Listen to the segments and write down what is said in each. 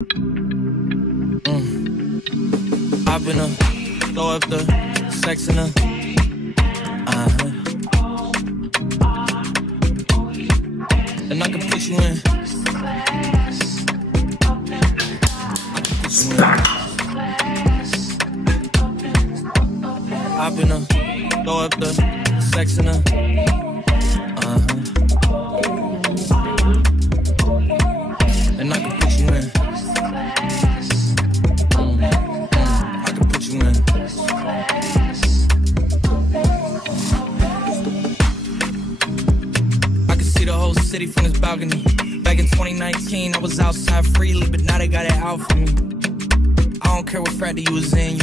I've been throw up the sex in her. And I can put you in. I've been throw up the sex in her. And I can put you in. I can put you in. I can see the whole city from this balcony. Back in 2019, I was outside freely, but now they got it out for me. I don't care what frat you was in.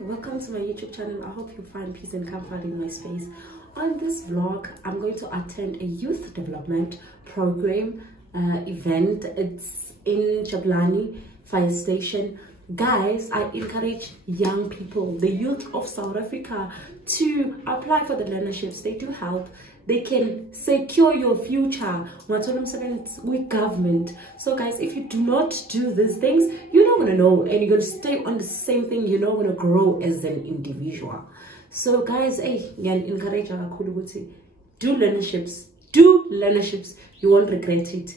Welcome to my YouTube channel. I hope you find peace and comfort in my space. On this vlog, I'm going to attend a youth development program event. It's in Jabulani Fire Station. Guys, I encourage young people, the youth of South Africa, to apply for the learnerships. They do help. They can secure your future with government. So guys, if you do not do these things, you're not going to know, and you're going to stay on the same thing. You're not going to grow as an individual. So guys, hey, encourage do learnerships. Do learnerships. You won't regret it.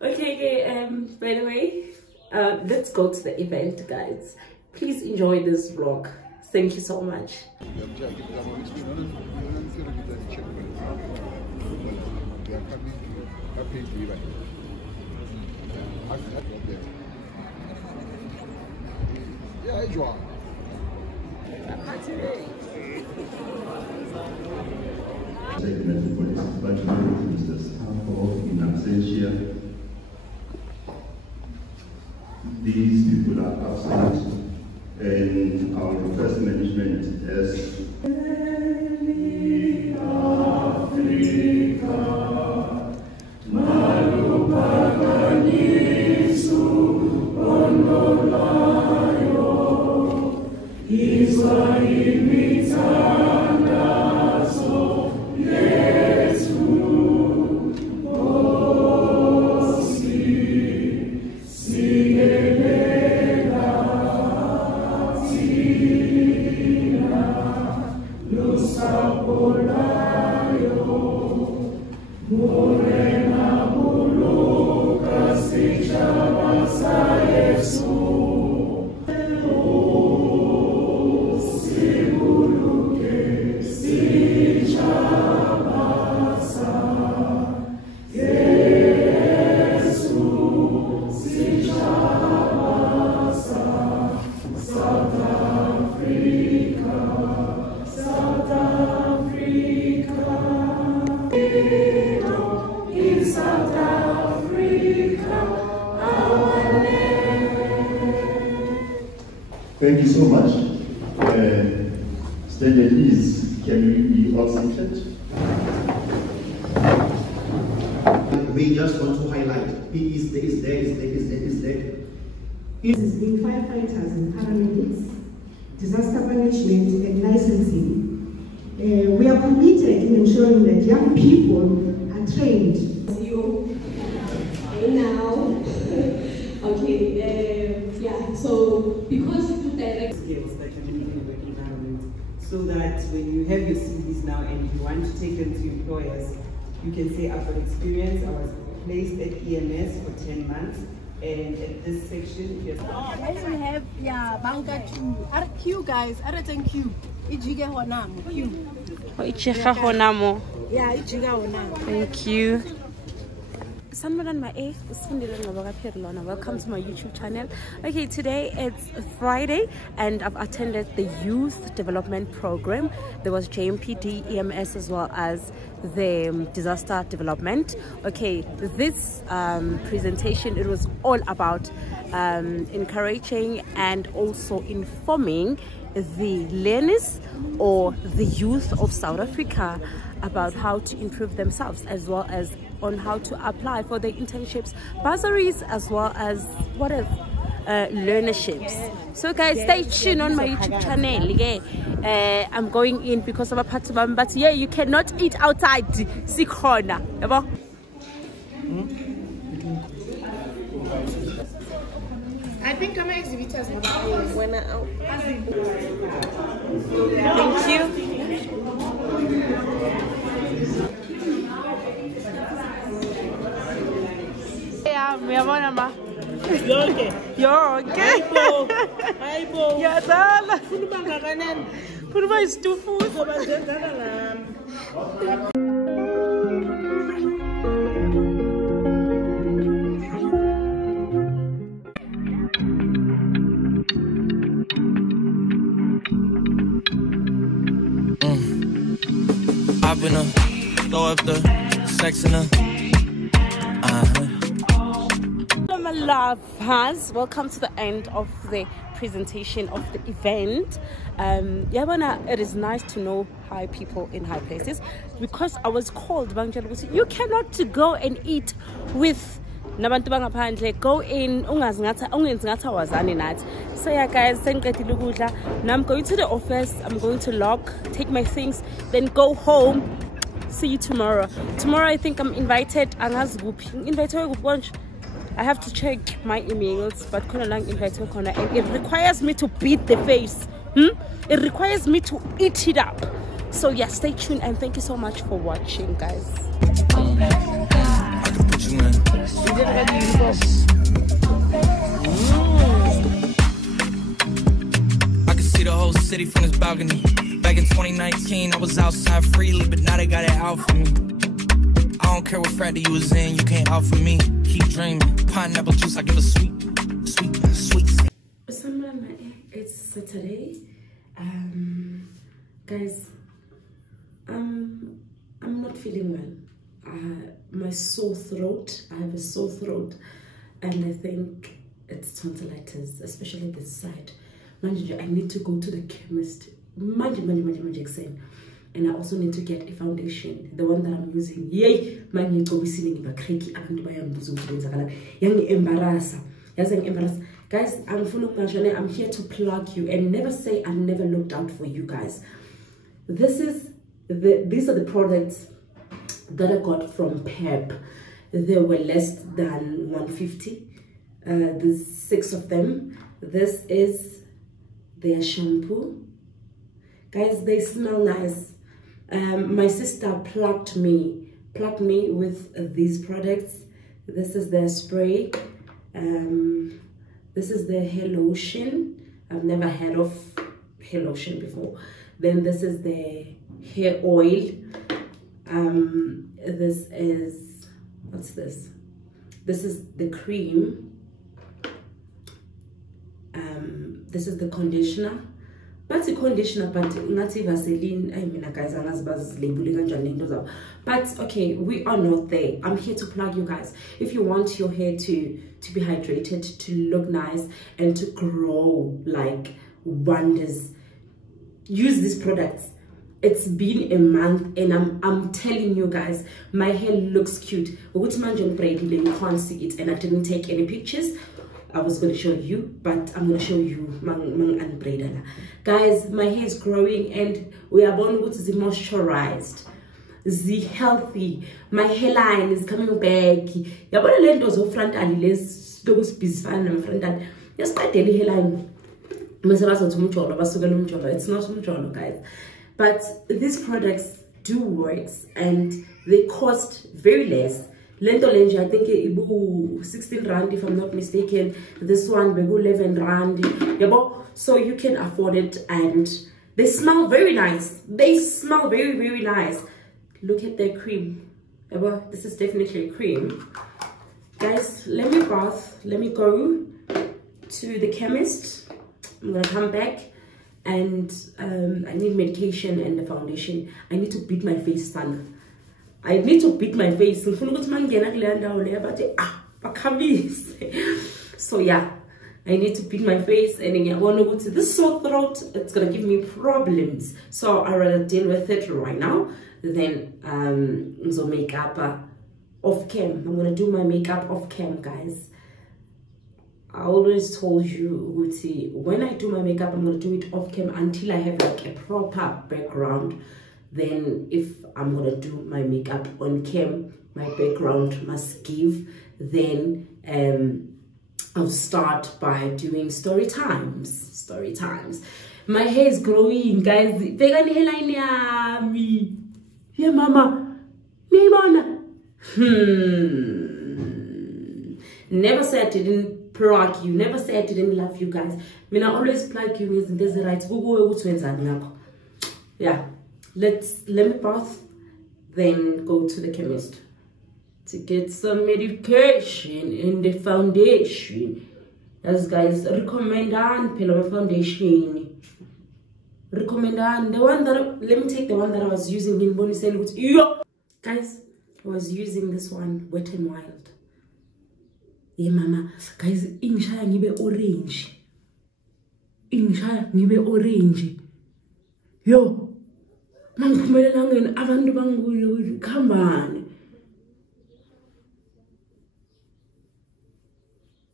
Okay, by the way, let's go to the event, guys. Please enjoy this vlog. Thank you so much. These people are absent, and our first management has Thank you so much. Stand at ease. Can we be all seated? We just want to highlight he is there. It has been firefighters and paramedics, disaster management and licensing. We are committed in ensuring that young people are trained. You now, okay, yeah. So because you direct skills that you need in the work environment, so that when you have your CVs now and you want to take them to employers, you can say I've got experience. I was placed at EMS for 10 months. And at this section, yes. We have banka to RQ guys. Q. Ijiga honamo. Q. Ijiga honamo. Yeah, ijiga honamo. Thank you. Welcome to my YouTube channel. Okay, today it's Friday and I've attended the youth development program. There was JMPD, EMS, as well as the disaster development. Okay, this presentation, it was all about encouraging and also informing the learners or the youth of South Africa about how to improve themselves, as well as on how to apply for the internships, bursaries, as well as what else? learnerships. So guys, stay tuned on my YouTube channel. Yeah, I'm going in because of a part of them, but yeah, you cannot eat outside. Sikhona, yabo. I think I'm exhibitors when out. Thank you. Yeah, mi amor, ma. You're okay. You're okay. Yeah, dala. Put my stufu. I've been throw up the sex in her. My love has welcome to the end of the presentation of the event. It is nice to know high people in high places, because I was called, you cannot go and eat with nabantu bangaphandle. Go in, so yeah guys, now I'm going to the office, I'm going to log, take my things, then go home. See you tomorrow. I think I'm invited. I have to check my emails, but and it requires me to beat the face. It requires me to eat it up. So yeah, stay tuned and thank you so much for watching, guys. I can put you in. I can see the whole city from this balcony. Back in 2019, I was outside freely, but now they got it out for me. I don't care what fraternity you was in, you can't out for me. Keep dreaming. Pineapple juice, I give a sweet. It's Saturday. Guys, I'm not feeling well. My sore throat. I have a sore throat, and I think it's tonsillitis, especially this side. I need to go to the chemist. And I also need to get a foundation, the one that I'm using. Yay! Guys, I'm here to plug you and never say I never looked out for you guys. These are the products that I got from Pep. They were less than 150. There's 6 of them. This is their shampoo. Guys, they smell nice. My sister plugged me with these products. This is their spray. This is their hair lotion. I've never heard of hair lotion before. Then this is their hair oil. This is, what's this? This is the cream. This is the conditioner. But the conditioner, but not Vaseline. I mean, guys, but okay, we are not there. I'm here to plug you guys. If you want your hair to be hydrated, to look nice, and to grow like wonders, use these products. It's been a month, and I'm telling you guys, my hair looks cute. You can't see it, and I didn't take any pictures. I was going to show you, but I'm going to show you guys. My hair is growing, and we are born with the moisturized, the healthy. My hairline is coming back. Yes, my daily hairline. It's not umjolo, guys, but these products do works, and they cost very less. Lento Lenji, I think it 16 rand if I'm not mistaken. This one be 11 rand. So you can afford it, and they smell very nice. They smell very, very nice. Look at their cream. This is definitely a cream. Guys, let me go to the chemist. I'm gonna come back, and I need medication and the foundation. I need to beat my face, son. I need to beat my face. So yeah, I need to beat my face, and then I want to go to this sore throat. It's gonna give me problems, so I rather deal with it right now than so makeup off cam. I'm gonna do my makeup off cam, guys. I always told you, see, when I do my makeup, I'm gonna do it off cam until I have like a proper background. Then if I'm gonna do my makeup on cam, my background must give. Then I'll start by doing story times. My hair is growing, guys. Yeah, mama. Never said I didn't plug you. Never said I didn't love you guys. I mean, I always plug you in the right. Yeah. Let me bath, then go to the chemist to get some medication in the foundation. As guys, recommend foundation. Recommend the one that, let me take the one that I was using in Bonisel. Guys, I was using this one, Wet n Wild. Yeah, mama. Guys, inshaya ngibe orange. Yo. Come on.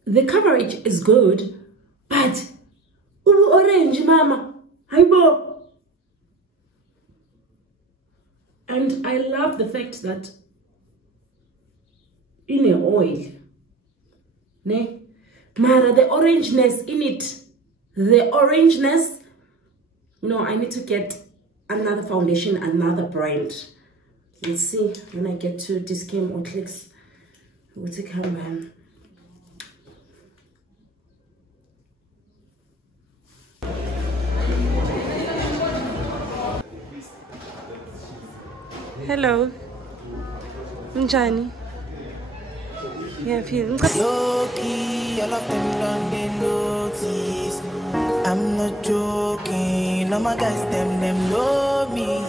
The coverage is good, but orange, mama. And I love the fact that in a oil, ne, mara, the orangeness in it, no, I need to get another foundation, another brand. Let's see when I get to Dis-Chem or Clicks. What's it come on? Hello, Njani. Yeah, feel. Low-key, all of them done they notice. I'm not joking, all my guys, them know me.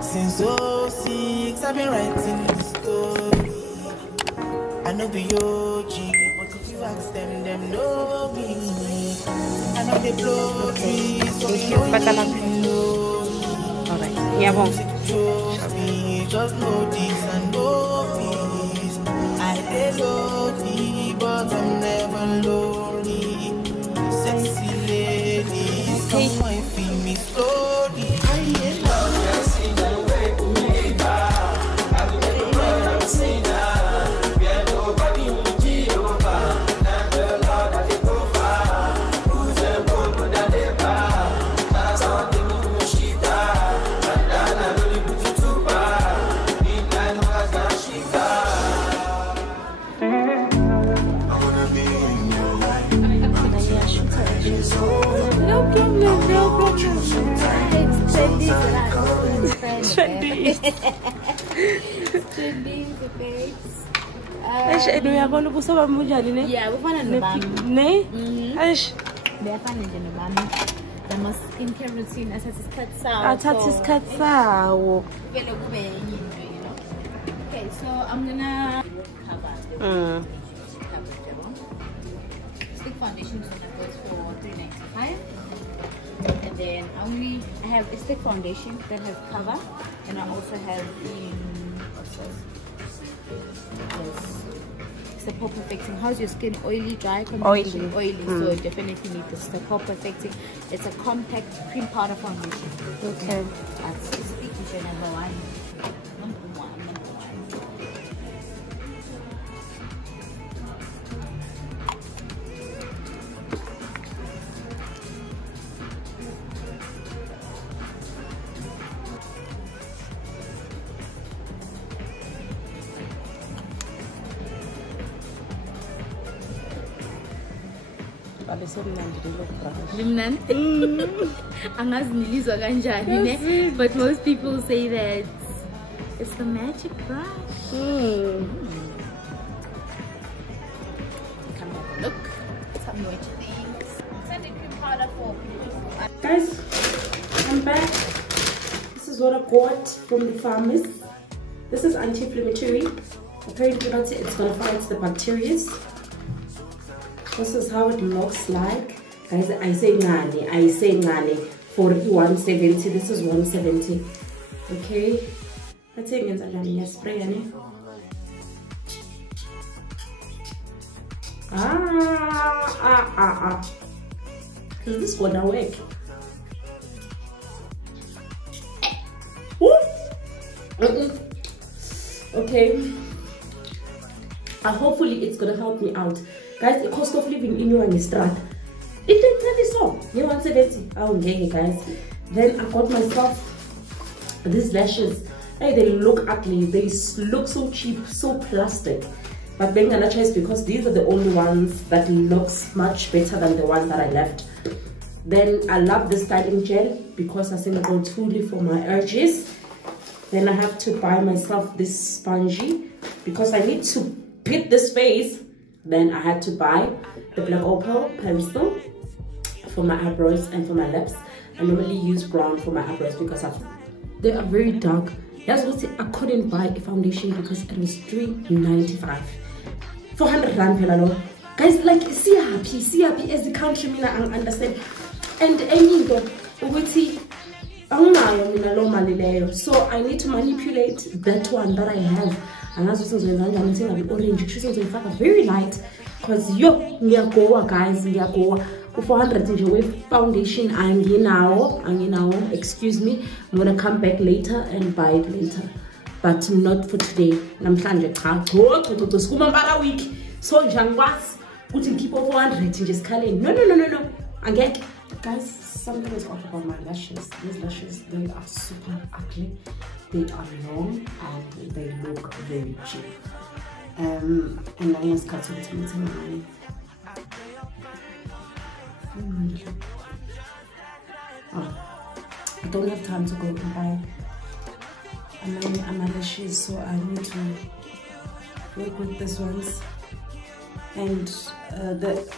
Since 06, I've been writing the story. I know be OG, but if you ask them know me. I know they blow trees, so you know alright, yeah, bon. Just know this and know this. I dey lonely, but I'm never lonely. Sexy ladies, come on, feel me slowly. I ain't love. Yeah, we're fine in the the most skincare routine as it's cut sour. Okay, so I'm gonna cover stick foundation is gonna go for $3.95. And then I have a stick foundation that has cover, and I also have it's the pore perfecting. How's your skin? Oily, dry? Oily. So definitely need this. The pore perfecting. It's a compact cream powder foundation. Okay. That's stick number one. But most people say that it's the magic brush. Come have a look. Some more things. Scented cream powder for guys. I'm back. This is what I got from the pharmacy. This is anti-inflammatory. Apparently, it's gonna fight the bacteria. This is how it looks like, guys. I say ngani for 170. This is 170. Okay, let's say spray. Is this gonna work? Woo! Okay. Hopefully it's gonna help me out. Guys, the cost of living in Johannesburg, it didn't tell you so. You want 70? Oh, okay, guys. Then I got myself these lashes. Hey, they look ugly. They look so cheap, so plastic. But being a choice because these are the only ones that looks much better than the one that I left. Then I love the styling gel because I think I go truly for my urges. Then I have to buy myself this spongy because I need to pit this face. Then I had to buy the Black Opal pencil for my eyebrows and for my lips. I normally use brown for my eyebrows because they are very dark. That's what I couldn't buy a foundation because it was $3.95. 400 rand pelalo. Guys, like see happy as the country mina I understand. And anything ukuthi anginayo mina lo mali leyo. So I need to manipulate that one that I have. Angazi ukuthi ngizoyenza kanjani ukuthi ngabe orange kusho ngizoyifaka very light because yo ngiyagowa guys, ngiyagowa. 400 nje we foundation anginawo, excuse me. I'm gonna come back later and buy it later, but not for today. Namhlanje cha sikuma mpaka week so nje angikwazi ukuthi ngikhiphe 400 nje sikhaleni. No angeke. Guys, something is off about my lashes. These lashes, they are super ugly. They are long and they look very cheap. And I must cut it into my money. I don't have time to go and buy my lashes, so I need to work with these ones. And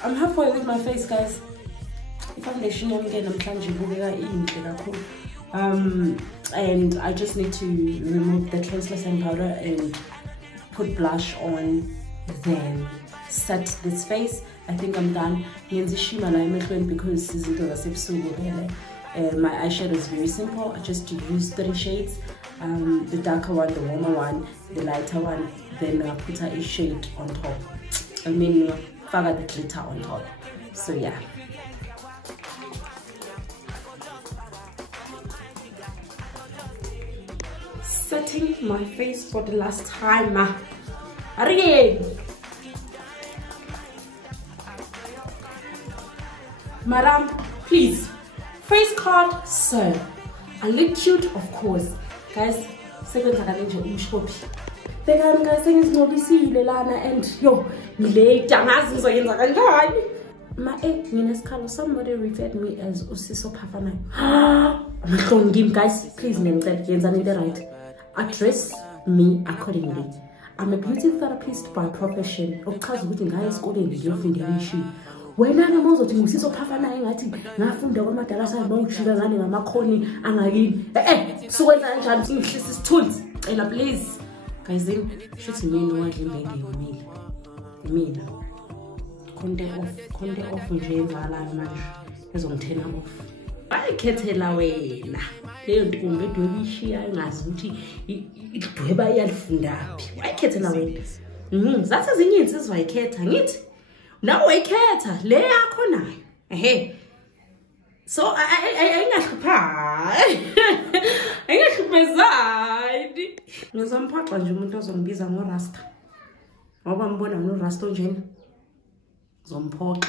I'm halfway with my face, guys. Foundation and I just need to remove the translucent powder and put blush on, then set this face. I think I'm done. Because my eyeshadow is very simple. I just use 3 shades, the darker one, the warmer one, the lighter one, then I put a shade on top. I mean, further the glitter on top. So yeah. Setting my face for the last time. Madam, please. Face card, sir. I look cute, of course. Guys, second guys, and yo, somebody referred me as Usiso Pafana. Guys, please name that right. Address me accordingly. I'm a beauty therapist by profession. Of course, we think I school in the issue. When I'm a most of things, so Pafana, I think nothing the woman that I know sugar running on my corny and I so when I'm chanting, this is tools. And please, guys, then shoot me no one can me now. Conde off and James Alan as on 10 off. I can't tell away. They don't go to Wishi and Azuti. It by Alfunda. I can't tell away. That's as in it, why I can't hang it. Now I can't lay a corner. Hey, so I got pie. I got beside. No, some part on Jumutos on Biza more rasta. One born and no rasto Jen. Some pork.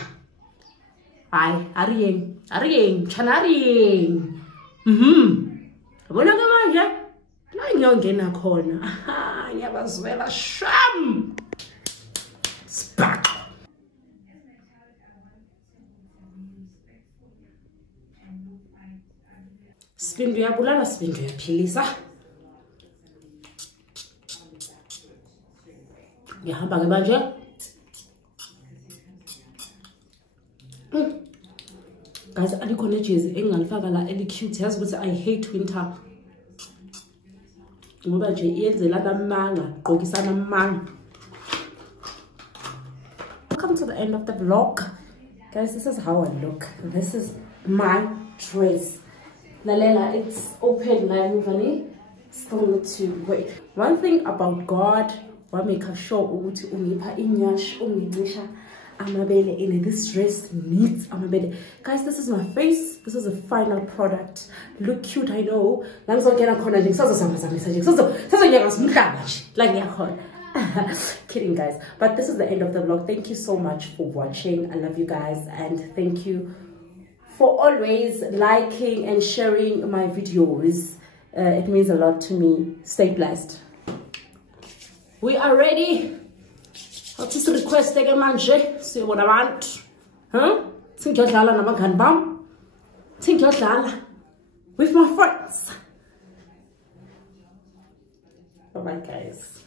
Ay, Arieng, Chanarieng. When I go here, I'm young in a corner. I never smell a sham. Spark. Spin to your bulana, spin to your pilisa. You have a budget. Guys, I connect is Engal cute has but I hate winter. Welcome to the end of the vlog. Guys, this is how I look. This is my dress. Lalela, it's open line. Still need to wait. One thing about God, what make sure amabele in this dress needs amabele. Guys, this is my face. This is the final product. Look cute, I know. Kidding, guys, but this is the end of the vlog. Thank you so much for watching. I love you guys, and thank you for always liking and sharing my videos. It means a lot to me. Stay blessed. We are ready. I'll just request again, manje. See what I want. Huh? Think you're lala na maghan bam. Think you're lala with my friends. Bye bye, guys.